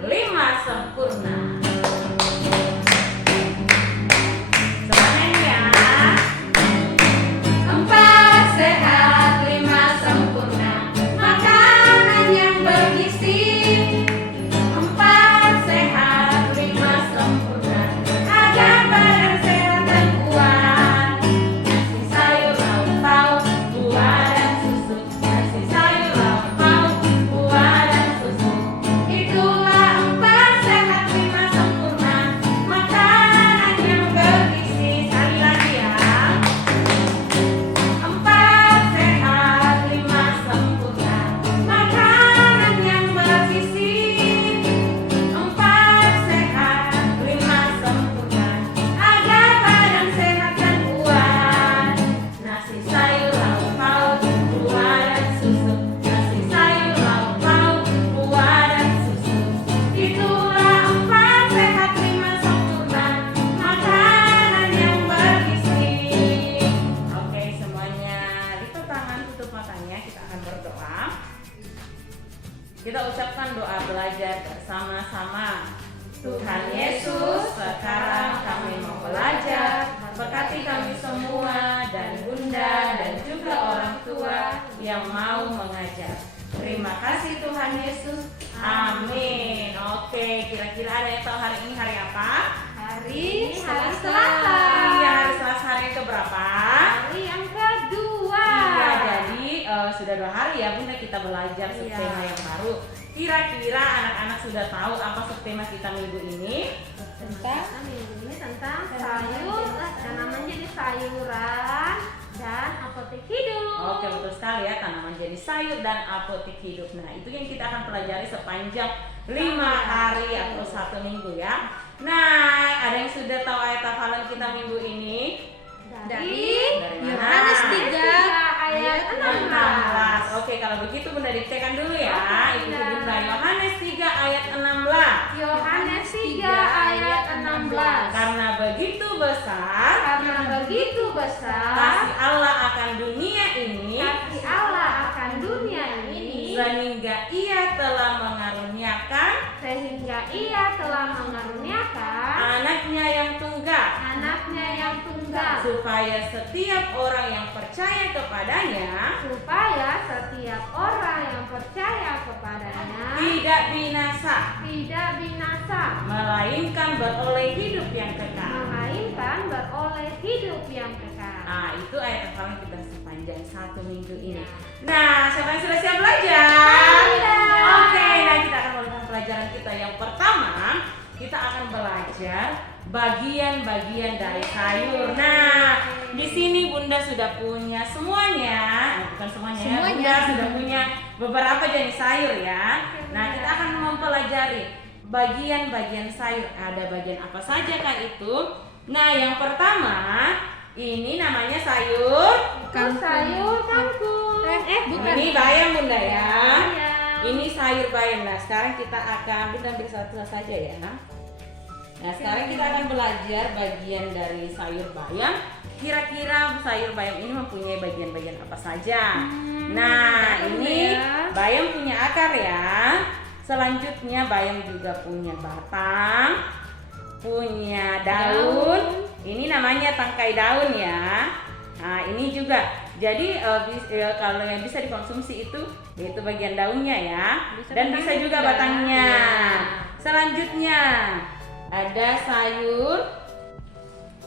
5 sempurna. Semuanya ya. 4 sehat, 5 sempurna. Makanan yang bergizi. 4 sehat, 5 sempurna. Agar badan sehat dan kuat. Nasi sayur lauk pauk, buah dan susu. Nasi sayur lauk pauk, buah dan susu. Itulah 4 sehat, 5 sempurna. Makanan yang bergizi. Sekali lagi ya. 4 sehat, 5 sempurna. Makanan yang bergizi. 4 sehat, 5 sempurna. Agar badan sehat dan kuat. Nasi sayur lauk pauk, buah dan susu. Nasi sayur lauk pauk, buah dan susu. Itulah 4 sehat, 5 sempurna. Makanan yang bergizi. Oke semuanya, lipat tangan, tutup matanya. Kita akan berdoa. Kita ucapkan doa belajar bersama-sama. Tuhan Yesus, sekarang kami mau belajar. Berkati kami semua dan Bunda dan juga orang tua yang mau mengajar. Terima kasih Tuhan Yesus. Amin. Oke, kira-kira ada yang tahu hari ini hari apa? Hari Selasa. Iya, hari Selasa, hari yang keberapa? Hari yang kedua. Iya, jadi sudah 2 hari ya Bunda kita belajar subtema yang baru. Kira-kira anak-anak sudah tahu apa subtema kita minggu ini? Tentang minggu ini tentang sayur tanaman jadi sayuran dan apotek hidup. Oke, betul sekali ya, tanaman jadi sayur dan apotek hidup. Nah, itu yang kita akan pelajari sepanjang 5 hari atau 1 minggu ya. Nah, ada yang sudah tahu ayat hafalan kita minggu ini? Dari mana? Yohanes 3 ayat 16. Oke, kalau begitu Bunda diktekan dulu ya. Ikuti Bunda, Yohanes 3 ayat 16. Yohanes 3 ayat 16. Karena begitu besar Karena begitu besar kasih Allah akan dunia ini, kasih Allah akan dunia ini, sehingga Ia telah mengaruniakan sehingga Ia telah mengaruniakan anaknya yang tunggal, anaknya yang tunggal, supaya setiap orang yang percaya kepadanya supaya setiap orang yang percaya kepadanya tidak binasa, tidak binasa, melainkan beroleh hidup yang kekal. melainkan beroleh hidup yang kekal. Nah, itu ayat hafalan kita sepanjang 1 minggu ini. Nah, siapa yang sudah siap belajar? Sudah. Oke, nah kita akan melakukan pelajaran kita. Yang pertama, kita akan belajar bagian-bagian dari sayur. Nah, di sini Bunda sudah punya semuanya. Bukan semuanya, ya. Bunda sudah punya beberapa jenis sayur ya. Nah, kita akan mempelajari bagian-bagian sayur. Ada bagian apa saja kan itu? Nah, yang pertama ini namanya sayur. Itu sayur kangkung. Bukan. Ini bayam Bunda ya. Iya. Ini sayur bayam. Nah, sekarang kita akan Bunda ambil satu saja ya. Nah, sekarang kita akan belajar bagian dari sayur bayam. Kira-kira sayur bayam ini mempunyai bagian-bagian apa saja? Nah, ini bayam punya akar ya. Selanjutnya bayam juga punya batang, punya daun. Ini namanya tangkai daun ya. Nah, ini juga. Jadi kalau yang bisa dikonsumsi itu yaitu bagian daunnya ya. Dan bisa juga batangnya. Selanjutnya ada sayur.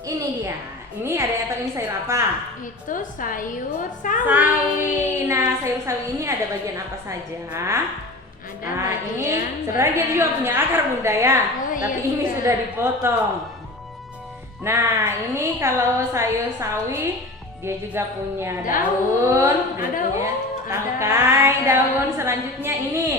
Ini dia. Ini ada yang tahu ini sayur apa? Itu sayur Sawi. Nah, sayur sawi ini ada bagian apa saja? Ada Nah, bagian ini sebenarnya dia juga punya akar Bunda ya. Oh, iya Tapi ini juga. sudah dipotong. Nah, ini kalau sayur sawi dia juga punya daun, dia Ada, punya ada. tangkai daun. Selanjutnya ini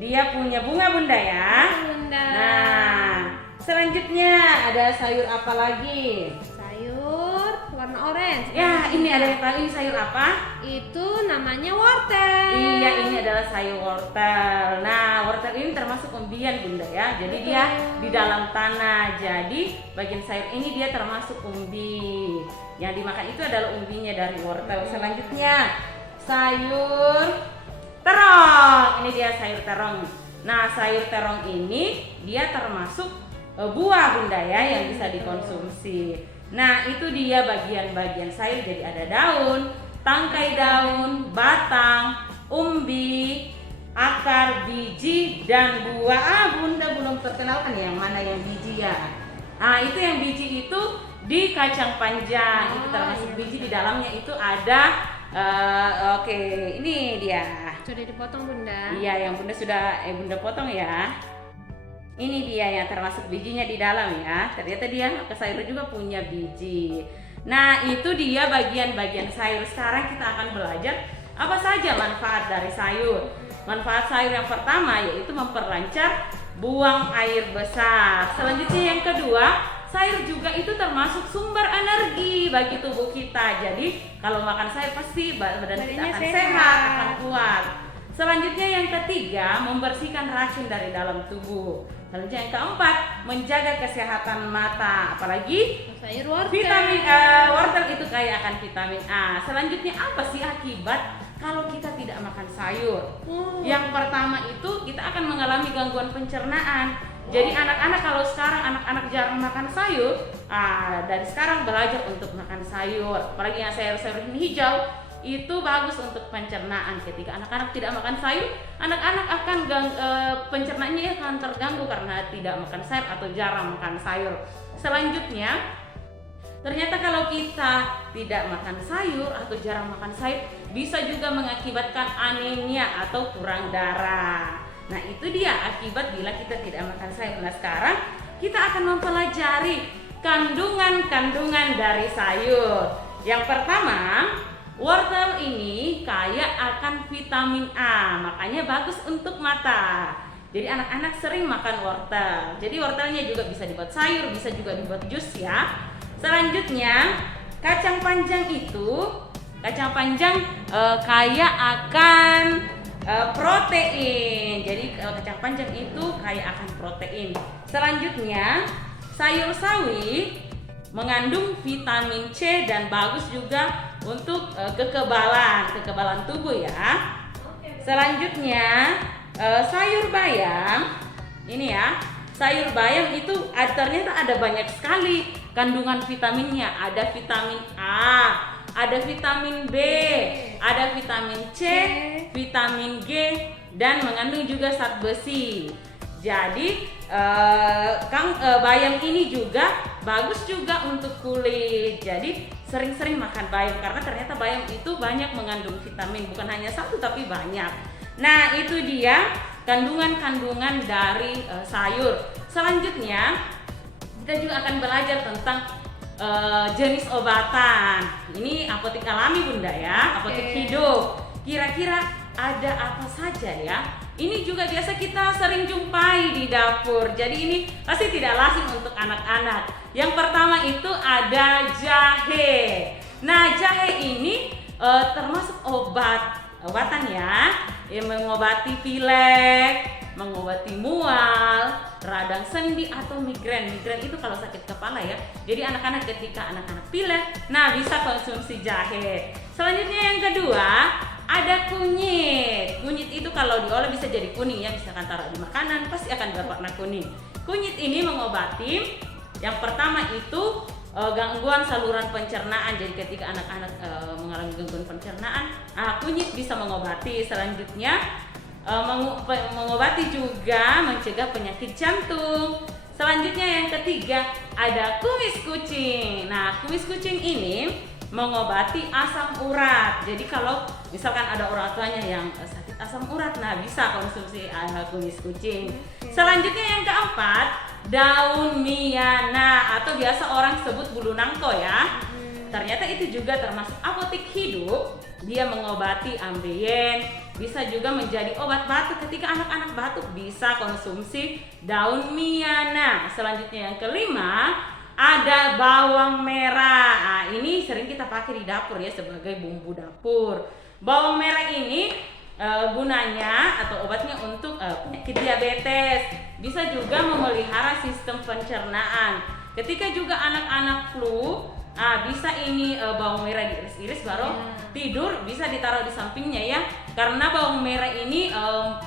dia punya bunga Bunda ya. Bunda. Nah, selanjutnya ada sayur apa lagi? Sayur warna orange. Ya, ini ada yang tahu ini sayur apa? Itu namanya wortel. Iya, ini adalah sayur wortel. Nah, wortel ini termasuk umbian Bunda ya. Jadi dia di dalam tanah. Jadi bagian sayur ini dia termasuk umbi. Yang dimakan itu adalah umbinya dari wortel. Selanjutnya sayur terong. Ini dia sayur terong. Nah, sayur terong ini dia termasuk buah Bunda ya yang bisa dikonsumsi. Nah, itu dia bagian-bagian sayur, jadi ada daun, tangkai daun, batang, umbi, akar, biji, dan buah. Bunda belum perkenalkan yang mana yang biji ya. Nah, itu yang biji itu di kacang panjang. Itu termasuk biji, di dalamnya itu ada oke, ini dia. Sudah dipotong Bunda. Iya, yang Bunda sudah Bunda potong ya. Ini dia yang termasuk bijinya di dalam ya. Ternyata dia sayur juga punya biji. Nah, itu dia bagian-bagian sayur. Sekarang kita akan belajar apa saja manfaat dari sayur. Manfaat sayur yang pertama yaitu memperlancar buang air besar. Selanjutnya yang kedua, sayur juga itu termasuk sumber energi bagi tubuh kita. Jadi kalau makan sayur pasti badan kita akan sehat, akan kuat. Selanjutnya yang ketiga, membersihkan racun dari dalam tubuh. Selanjutnya yang keempat, menjaga kesehatan mata. Apalagi Sayur wortel. vitamin wortel itu kaya akan vitamin A. Selanjutnya apa sih akibat kalau kita tidak makan sayur? Yang pertama itu kita akan mengalami gangguan pencernaan. Jadi anak-anak kalau sekarang anak-anak jarang makan sayur, dari sekarang belajar untuk makan sayur. Apalagi yang sayur-sayur hijau itu bagus untuk pencernaan. Ketika anak-anak tidak makan sayur, anak-anak akan pencernaannya akan terganggu karena tidak makan sayur atau jarang makan sayur. Selanjutnya, ternyata kalau kita tidak makan sayur atau jarang makan sayur, bisa juga mengakibatkan anemia atau kurang darah. Nah, itu dia akibat bila kita tidak makan sayur. Nah, sekarang kita akan mempelajari kandungan-kandungan dari sayur. Yang pertama, wortel ini kaya akan vitamin A, makanya bagus untuk mata. Jadi anak-anak sering makan wortel. Jadi wortelnya juga bisa dibuat sayur, bisa juga dibuat jus ya. Selanjutnya, kacang panjang kaya akan protein. Jadi kacang panjang itu kaya akan protein. Selanjutnya, sayur sawi mengandung vitamin C dan bagus juga untuk kekebalan tubuh ya. Selanjutnya, sayur bayam. Ini ya. Sayur bayam itu ternyata ada banyak sekali kandungan vitaminnya. Ada vitamin A, ada vitamin B, ada vitamin C, vitamin G, dan mengandung juga zat besi. Jadi bayam ini juga bagus juga untuk kulit. Jadi sering-sering makan bayam karena ternyata bayam itu banyak mengandung vitamin, bukan hanya satu tapi banyak. Nah, itu dia kandungan-kandungan dari sayur. Selanjutnya kita juga akan belajar tentang jenis obatan. Ini apotek alami Bunda ya, apotek hidup. Kira-kira ada apa saja ya? Ini juga biasa kita sering jumpai di dapur. Jadi ini pasti tidak asing untuk anak-anak. Yang pertama itu ada jahe. Nah, jahe ini termasuk obatan ya, yang mengobati pilek, mengobati mual, radang sendi atau migrain. Migrain itu kalau sakit kepala ya. Jadi anak-anak ketika anak-anak pilek, nah bisa konsumsi jahe. Selanjutnya yang kedua, ada kunyit. Kunyit itu kalau diolah bisa jadi kuning ya, misalkan taruh di makanan pasti akan berwarna kuning. Kunyit ini mengobati yang pertama itu gangguan saluran pencernaan. Jadi ketika anak-anak mengalami gangguan pencernaan, kunyit bisa mengobati. Selanjutnya mengobati juga mencegah penyakit jantung. Selanjutnya yang ketiga ada kumis kucing. Nah, kumis kucing ini mengobati asam urat. Jadi kalau misalkan ada orang tuanya yang sakit asam urat, nah bisa konsumsi kumis kucing. Selanjutnya yang keempat, daun miyana atau biasa orang sebut bulu nangko ya. Ternyata itu juga termasuk apotek hidup. Dia mengobati ambeien, bisa juga menjadi obat batuk. Ketika anak-anak batuk bisa konsumsi daun miyana. Selanjutnya yang kelima, ada bawang merah. Nah, ini sering kita pakai di dapur ya sebagai bumbu dapur. Bawang merah ini gunanya atau obatnya untuk penyakit diabetes. Bisa juga memelihara sistem pencernaan. Ketika juga anak-anak flu, bisa ini bawang merah diiris-iris baru tidur, bisa ditaruh di sampingnya ya. karena bawang merah ini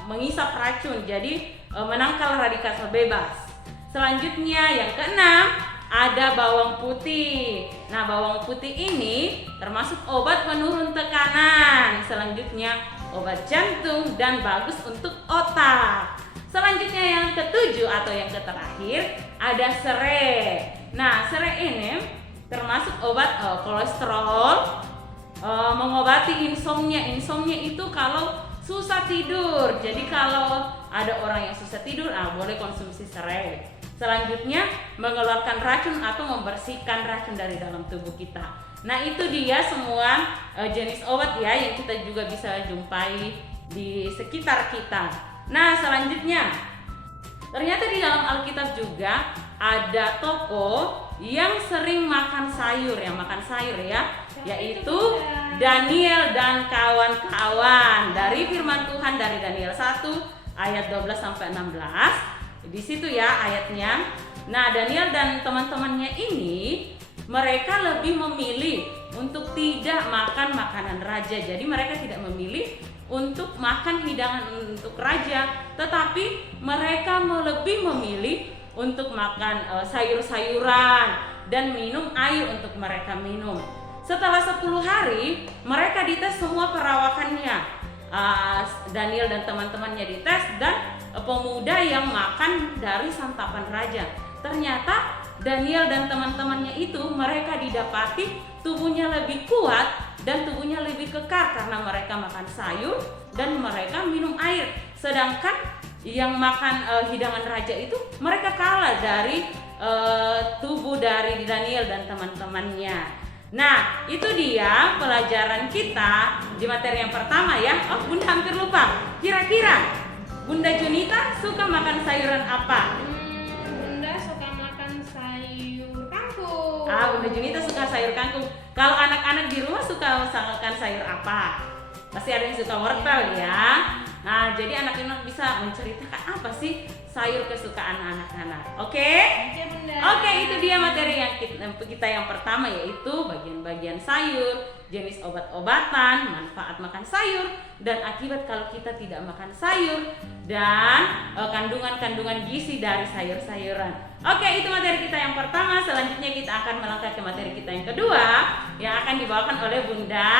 mengisap racun, jadi menangkal radikal bebas. Selanjutnya yang keenam ada bawang putih. Nah, bawang putih ini termasuk obat penurun tekanan. Selanjutnya obat jantung dan bagus untuk otak. Selanjutnya yang ketujuh atau yang terakhir ada serai. Nah, serai ini termasuk obat kolesterol, mengobati insomnia. Insomnia itu kalau susah tidur. Jadi kalau ada orang yang susah tidur, boleh konsumsi serai. Selanjutnya mengeluarkan racun atau membersihkan racun dari dalam tubuh kita. Nah, itu dia semua jenis obat ya yang kita juga bisa jumpai di sekitar kita. Nah, selanjutnya ternyata di dalam Alkitab juga ada tokoh yang sering makan sayur ya, yaitu Daniel dan kawan-kawan. Dari firman Tuhan dari Daniel 1 ayat 12 sampai 16. Di situ ya ayatnya. Nah, Daniel dan teman-temannya ini mereka lebih memilih untuk tidak makan makanan raja. Jadi mereka tidak memilih untuk makan hidangan untuk raja, tetapi mereka lebih memilih untuk makan sayur-sayuran dan minum air untuk mereka minum. Setelah 10 hari mereka dites semua perawakannya. Daniel dan teman-temannya dites dan pemuda yang makan dari santapan raja. Ternyata Daniel dan teman-temannya itu mereka didapati tubuhnya lebih kuat dan tubuhnya lebih kekar karena mereka makan sayur dan mereka minum air. Sedangkan yang makan hidangan raja itu mereka kalah dari tubuh dari Daniel dan teman-temannya. Nah, itu dia pelajaran kita di materi yang pertama ya. Oh, Bunda hampir lupa. Kira-kira Bunda Junita suka makan sayuran apa? Bunda suka makan sayur kangkung. Bunda Junita suka sayur kangkung. Kalau anak-anak di rumah suka makan sayur apa? Pasti ada yang suka wortel ya. Nah, jadi anak-anak bisa menceritakan apa sih sayur kesukaan anak-anak. Oke? Oke, itu dia materi yang kita yang pertama, yaitu bagian-bagian sayur, jenis obat-obatan, manfaat makan sayur, dan akibat kalau kita tidak makan sayur, dan kandungan-kandungan gizi dari sayur-sayuran. Oke, itu materi kita yang pertama. Selanjutnya kita akan melangkah ke materi kita yang kedua, yang akan dibawakan oleh Bunda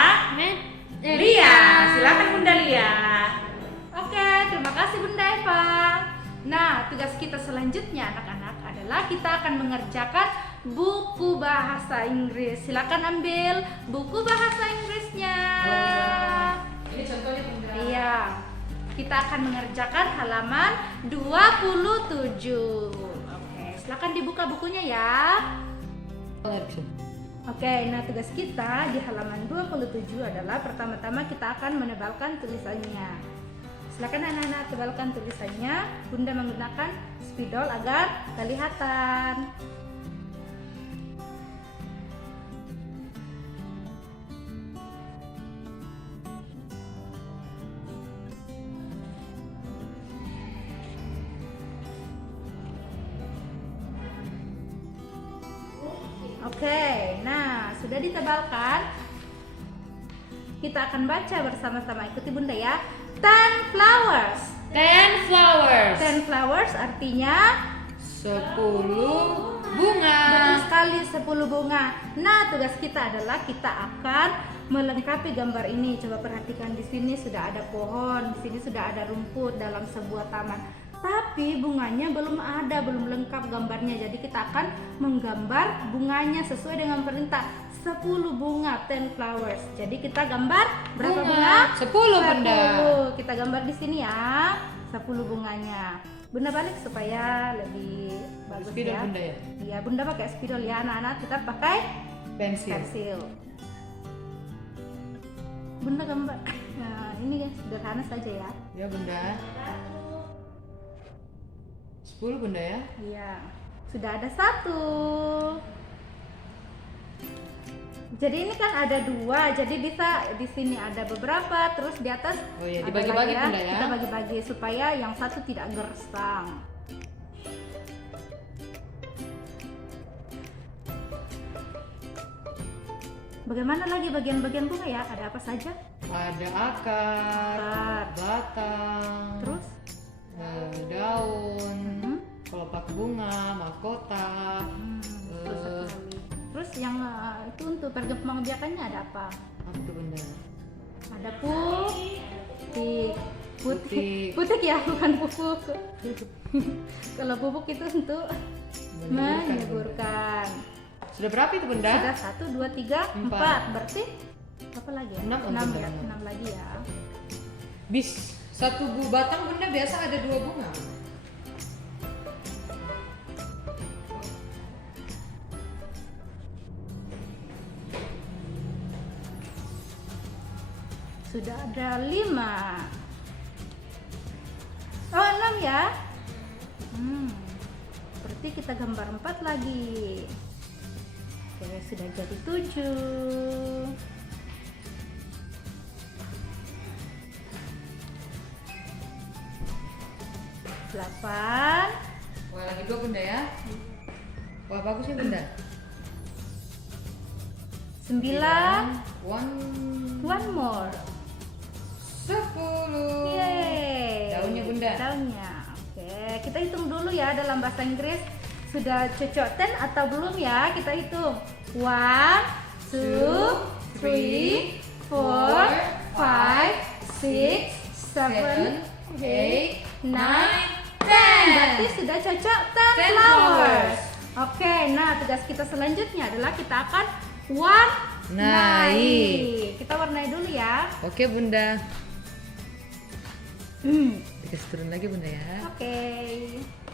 Lia. Silakan Bunda Lia. Oke, terima kasih Bunda Eva. Nah, tugas kita selanjutnya anak-anak adalah kita akan mengerjakan buku bahasa Inggris. Silakan ambil buku bahasa Inggrisnya. Ini contohnya Bunda. Iya. Kita akan mengerjakan halaman 27. Oke, silakan dibuka bukunya ya. Oke, nah tugas kita di halaman 27 adalah pertama-tama kita akan menebalkan tulisannya. Silakan anak-anak tebalkan tulisannya. Bunda menggunakan spidol agar kelihatan. Oke, nah sudah ditebalkan. Kita akan baca bersama-sama. Ikuti Bunda ya. 10 flowers. 10 flowers. 10 flowers artinya 10 bunga. betul sekali 10 bunga. Nah, tugas kita adalah kita akan melengkapi gambar ini. Coba perhatikan, di sini sudah ada pohon, di sini sudah ada rumput dalam sebuah taman. Tapi bunganya belum ada, belum lengkap gambarnya. Jadi kita akan menggambar bunganya sesuai dengan perintah. 10 bunga, 10 flowers. Jadi kita gambar berapa bunga? 10 Bunda. 10. Kita gambar di sini ya. 10 bunganya. Bunda balik supaya lebih bagus Spidol ya. Bunda ya? Iya, Bunda pakai spidol ya. Anak-anak kita pakai Pensil. Bunda gambar. Nah, ini sederhana saja ya. Ya Bunda. 10 Bunda ya? Iya. Sudah ada 1. Jadi ini kan ada 2, jadi bisa di sini ada beberapa, terus di atas Oh iya, ada dibagi-bagi lagi Bunda ya. Kita bagi-bagi supaya yang satu tidak gersang. Bagaimana lagi bagian-bagian bunga ya? Ada apa saja? Ada akar, Akar. batang, Terus? daun, Hmm? kelopak bunga, mahkota. Terus satu lagi. Terus yang itu untuk perkembangbiakannya ada apa? Apa tuh bunda? Ada putih. Putih. Putih ya, bukan pupuk. Kalau pupuk itu untuk menyuburkan. Sudah berapa itu bunda? Sudah 1, 2, 3, 4. Berarti apa lagi ya? Enam, 6 untuk ya, enam. 6 lagi ya. Bis satu batang bunda biasa ada 2 bunga. Sudah ada 5. Oh, 6 ya. Berarti kita gambar 4 lagi. Oke, sudah jadi 7. 8. Wah lagi 2 bunda ya. Wah bagus ya bunda. 9. One More. 10. Yeay. Daunnya bunda. Daunnya. Oke, kita hitung dulu ya dalam bahasa Inggris. Sudah cocok 10 atau belum ya? Kita hitung. 1, 2, 3, 4, 5, 6, 7, 8, 9, 10. Berarti sudah cocok 10 10 flowers. flowers. Oke, nah tugas kita selanjutnya adalah kita akan warnai. Kita warnai dulu ya. Oke bunda. Dikasih turun lagi bunda ya. Oke,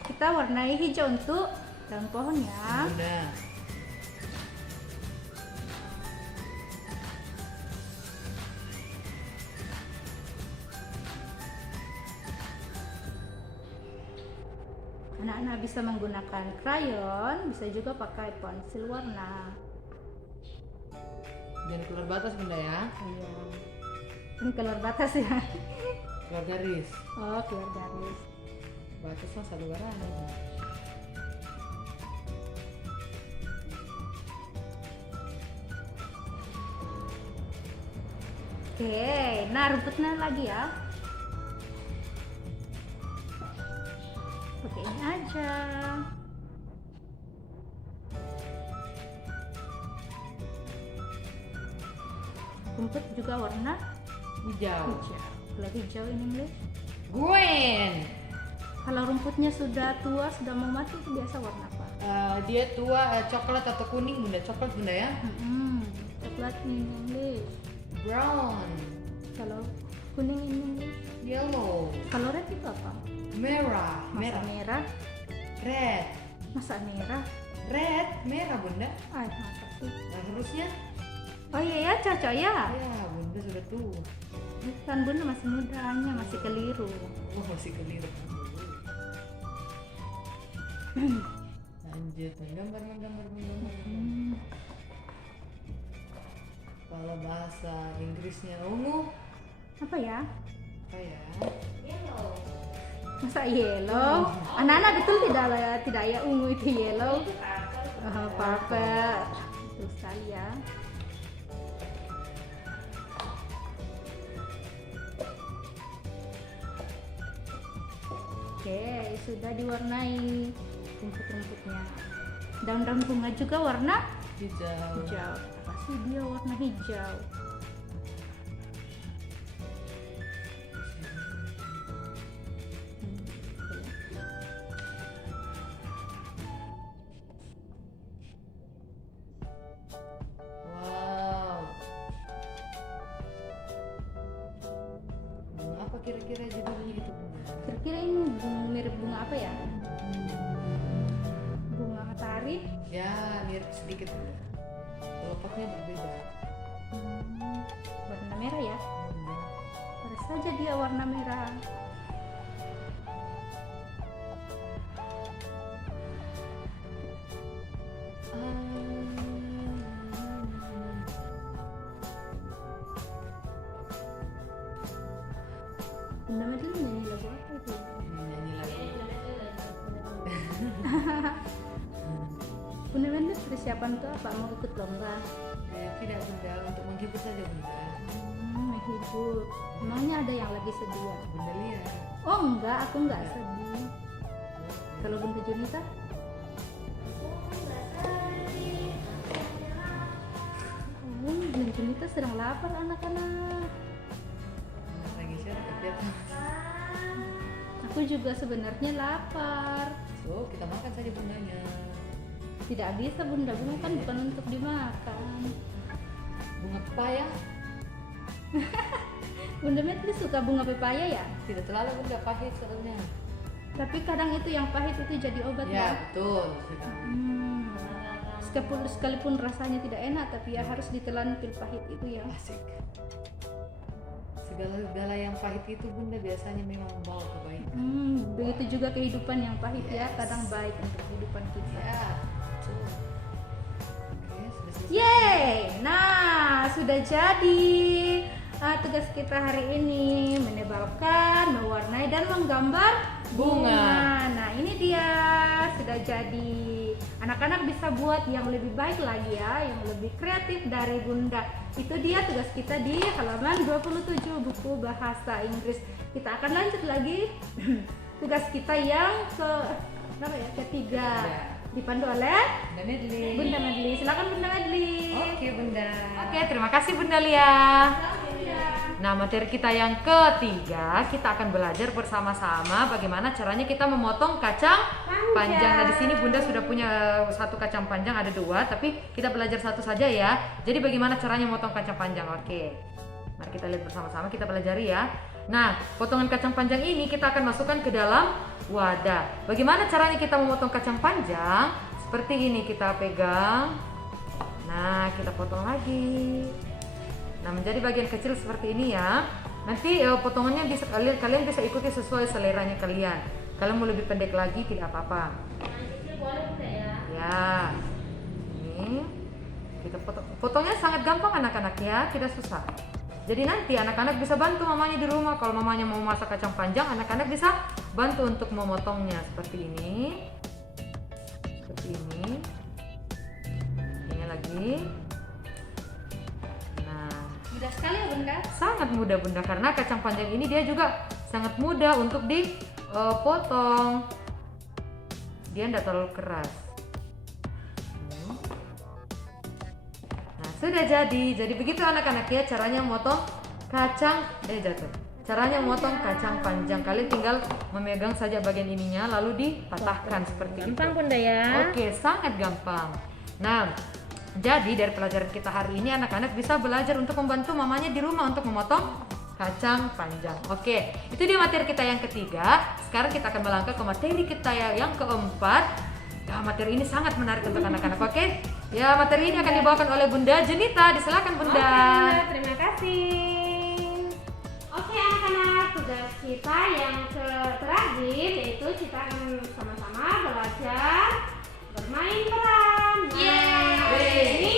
kita warnai hijau untuk daun pohon ya. Bunda. Anak-anak bisa menggunakan krayon, bisa juga pakai pensil warna. Jangan keluar batas bunda ya. Iya. Ini keluar batas ya. Keluar garis. Oh, keluar garis. Batas mah selalu warna. Oke, nah rumputnya lagi ya. Pakai ini aja. Rumput juga warna Hijau. hijau. Kalau hijau ini English. Green. Kalau rumputnya sudah tua, sudah mau mati itu biasa warna apa? Dia tua coklat atau kuning bunda. Coklat bunda ya. Coklat ini English. Brown. Kalau kuning ini English. Yellow. Kalau red itu apa? Merah. Masa Merah. merah. Red. Masa merah. Red. Merah bunda. Masa sih? Nah harusnya. Oh iya ya, cocok ya. Ya bunda sudah tua. Bukan, bunda masih mudanya, masih keliru. Oh masih keliru. Lanjut menggambar. Kalau bahasa Inggrisnya ungu Apa ya? apa ya? Masa yellow? Anak-anak betul tidak ya ungu itu yellow. Purple. Betul sekali ya. Oke, sudah diwarnai rumput-rumputnya. Daun-daun bunga juga warna Hijau. hijau. Pasti dia warna hijau. Wow. Bunga apa kira-kira judulnya gitu bunda? Kira-kira ini mirip bunga apa ya? Bunga matahari. Ya mirip sedikit bunda. Kelopaknya berbeda. Warna merah ya. Bunda. Harus saja dia warna merah. Bunda Madeleine nyanyi lagu apa itu? Nyanyi lagi. Bunda Madeleine persiapan untuk apa? Mau ikut lomba? Tidak bunda, untuk menghibur saja bunda. Menghibur hidup. Emangnya ada yang lagi sedih ya? Bunda lihat. Oh enggak, aku enggak sedih. Kalau Bunda Junita? Oh, Bunda Junita sedang lapar anak-anak. Lagi siapa kegiatan? Aku juga sebenarnya lapar. So, kita makan saja bundanya. Tidak bisa Bunda, bunga kan bukan untuk dimakan. Bunga pepaya? Bunda Metri suka bunga pepaya ya? Tidak terlalu bunda, pahit soalnya. Tapi kadang itu yang pahit itu jadi obat Ya, ya? betul. Hmm. Sekalipun rasanya tidak enak, tapi ya harus ditelan pil pahit itu ya. Asik. Segala yang pahit itu bunda biasanya memang membawa kebaikan. Begitu juga kehidupan yang pahit ya, kadang baik untuk kehidupan kita. Ya, betul. Oke, sudah selesai. Yeay! Nah, sudah jadi. Tugas kita hari ini menebalkan, mewarnai, dan menggambar bunga. Nah, ini dia sudah jadi. Anak-anak bisa buat yang lebih baik lagi ya, yang lebih kreatif dari Bunda. Itu dia tugas kita di halaman 27 buku bahasa Inggris. Kita akan lanjut lagi tugas kita yang ketiga. Dipandu oleh Bunda Medley. Bunda Medley. Silakan Bunda Medley. Oke bunda. Oke, terima kasih Bunda Lia. Nah, materi kita yang ketiga, kita akan belajar bersama-sama bagaimana caranya kita memotong kacang panjang. Nah, di sini Bunda sudah punya satu kacang panjang, ada dua, tapi kita belajar satu saja ya. Jadi bagaimana caranya memotong kacang panjang? Oke, mari kita lihat bersama-sama, kita pelajari ya. Nah, potongan kacang panjang ini kita akan masukkan ke dalam wadah. Bagaimana caranya kita memotong kacang panjang? Seperti ini, kita pegang. Nah, kita potong lagi. Nah, menjadi bagian kecil seperti ini ya. Nanti potongannya bisa kalian bisa ikuti sesuai seleranya kalian. Kalau mau lebih pendek lagi tidak apa-apa. Ya. Ini kita potongnya sangat gampang anak-anak ya, tidak susah. Jadi nanti anak-anak bisa bantu mamanya di rumah. Kalau mamanya mau masak kacang panjang, anak-anak bisa bantu untuk memotongnya seperti ini. Seperti ini. Ini lagi. Mudah sekali ya Bunda. Sangat mudah Bunda, karena kacang panjang ini dia juga sangat mudah untuk dipotong. Dia tidak terlalu keras. Nah, sudah jadi. Jadi begitu anak-anak ya caranya memotong kacang Caranya memotong kacang panjang. Kalian tinggal memegang saja bagian ininya lalu dipatahkan seperti itu. Gampang Bunda ya. Oke, sangat gampang. Nah, jadi dari pelajaran kita hari ini anak-anak bisa belajar untuk membantu mamanya di rumah untuk memotong kacang panjang. Oke, itu dia materi kita yang ketiga. Sekarang kita akan melangkah ke materi kita yang keempat. Ya, materi ini sangat menarik untuk anak-anak. Oke, ya materi ini akan dibawakan oleh Bunda Junita. Disilakan Bunda. Oke Bunda, terima kasih. Oke anak-anak, tugas kita yang terakhir yaitu kita akan sama-sama belajar bermain peran. Ini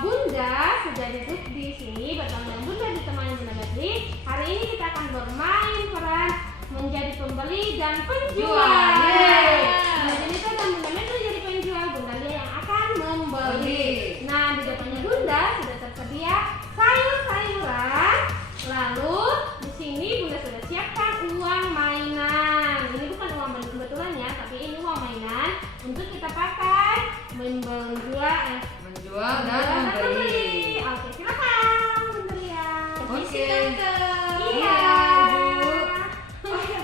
Bunda sudah duduk di sini bersama Bunda ditemani Bunda Medley. Hari ini kita akan bermain peran menjadi pembeli dan penjual. Bunda Junita dan Bunda Medley jadi penjual, Bunda Lia yang akan membeli. Nah, di depannya Bunda sudah tersedia sayur-sayuran. Lalu di sini Bunda sudah siapkan uang mainan. Ini bukan uang betulan ya, tapi ini uang mainan untuk kita pakai Menjual dan membeli. Oke, silakan Bunda Lia. Oke. Iya.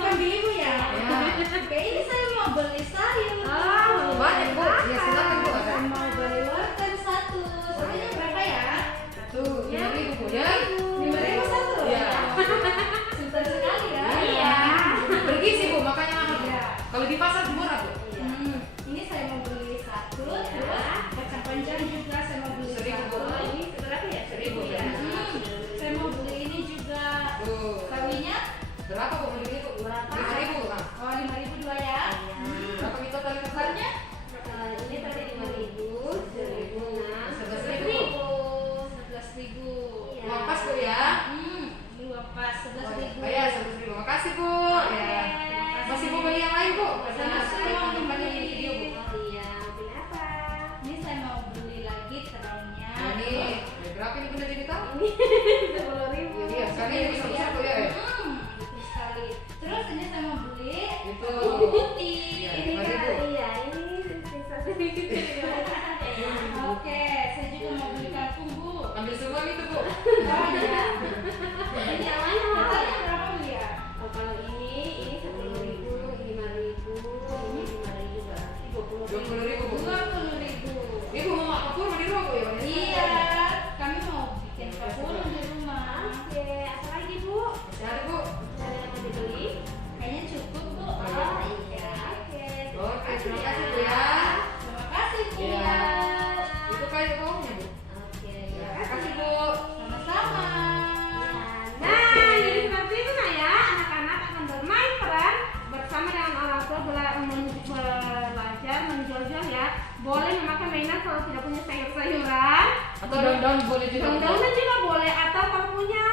Bagi ibu ya. Oke, ini saya mau beli sayur. Banyak Bu. Ya silakan Bu. Saya mau beli wortel satu. Satunya berapa ya? Tuh, 5.000 Bu ya. 5.000 satu. Iya. Susah sekali ya. Iya. Pergi sih Bu, makanya mahal. Iya. Kalau di pasar murah Bu. Ini saya mau beli satu. Terus kacang panjang juga saya mau beli 1.000 Bu. satu. Ini berapa ya? 1.000 ya. Saya mau beli ini juga. Tuh. Sawinya Berapa Bu beli Bu? Berapa? 5.000 kan? oh 5.000 dua ya. Berapa kita tali besarnya? Ini tadi 5.000, 1.000, 11.000. Iya. Uang pas Bu ya. Ini uang pas 11.000. Oh ya, 11.000. Makasih Bu. Ya. Masih mau beli yang lain Bu? Karena saya mau tempatnya di video Bu. Iya, beli apa? Ini saya mau beli lagi terongnya. Nah, ini berapa ini Bunda Junita? Ini Ikannya yang besar-besar tuh ya. Betul sekali. Terus ini saya mau beli Itu. putih. Iya, Ini lima kan ribu. iya ini sisa sedikit. Oke, saya juga mau beli kangkung, Bu. Ambil semua gitu Bu. Oh iya. Ini yang mana? Harganya berapa, Bu ya? Oh, kalau ini 10.000, ini 5.000, ini 5.000 berarti 20.000 Bu. 20.000. Ibu mau makan kapur di rumah Bu ya? Iya, kami mau bikin kapur di rumah. Oke, apa lagi Bu? Cari Bu. Ada yang mau dibeli? Kayaknya cukup, Bu. Oh iya, oke. Oke, terima kasih Bu ya. Terima kasih, Bu. Iya. Itu kayak uangnya Bu. Oke, Ya, ya. kasih Bu. Sama-sama. Nah, jadi seperti itu nah ya, anak-anak akan bermain peran bersama dengan orang tua belajar menjajah ya. Boleh memakai mainan kalau tidak punya sayur-sayuran. Atau daun-daun boleh juga. Bu. Daun-daunan juga boleh atau kalau punya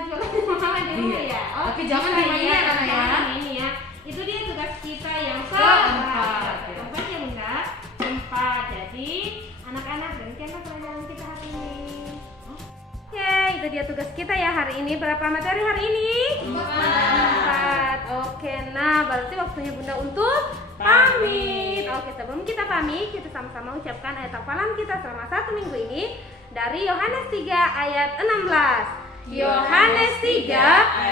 jualan mama di rumah Iya. ya. Tapi jangan bisa dimainin ya, karena ya. jangan ini ya. Itu dia tugas kita yang Keempat, ya. keempat ya Bunda. Keempat. Jadi anak-anak demikianlah pelajaran kita hari ini. Oke, itu dia tugas kita ya hari ini. Berapa materi hari ini? 4. Oke, nah berarti waktunya Bunda untuk pamit. Oke, sebelum kita pamit, kita sama-sama ucapkan ayat hafalan kita selama 1 minggu ini dari Yohanes 3 ayat 16. Yohanes 3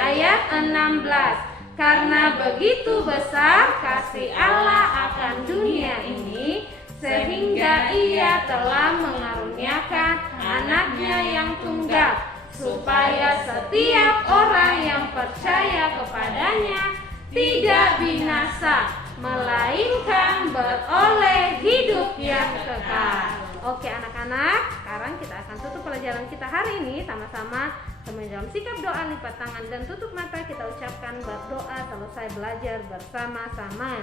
ayat 16. Karena begitu besar kasih Allah akan dunia ini, sehingga Ia telah mengaruniakan anaknya yang tunggal, supaya setiap orang yang percaya kepadanya tidak binasa, melainkan beroleh hidup yang kekal. Oke anak-anak, sekarang kita akan tutup pelajaran kita hari ini sama-sama dalam sikap doa lipat tangan dan tutup mata. Kita ucapkan berdoa selesai belajar bersama-sama.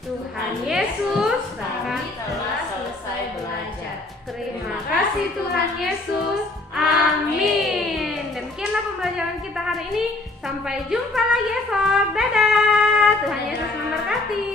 Tuhan Yesus, kami telah selesai belajar. Terima kasih Tuhan Yesus. Amin. Demikianlah pembelajaran kita hari ini. Sampai jumpa lagi esok. Dadah. Tuhan Yesus memberkati.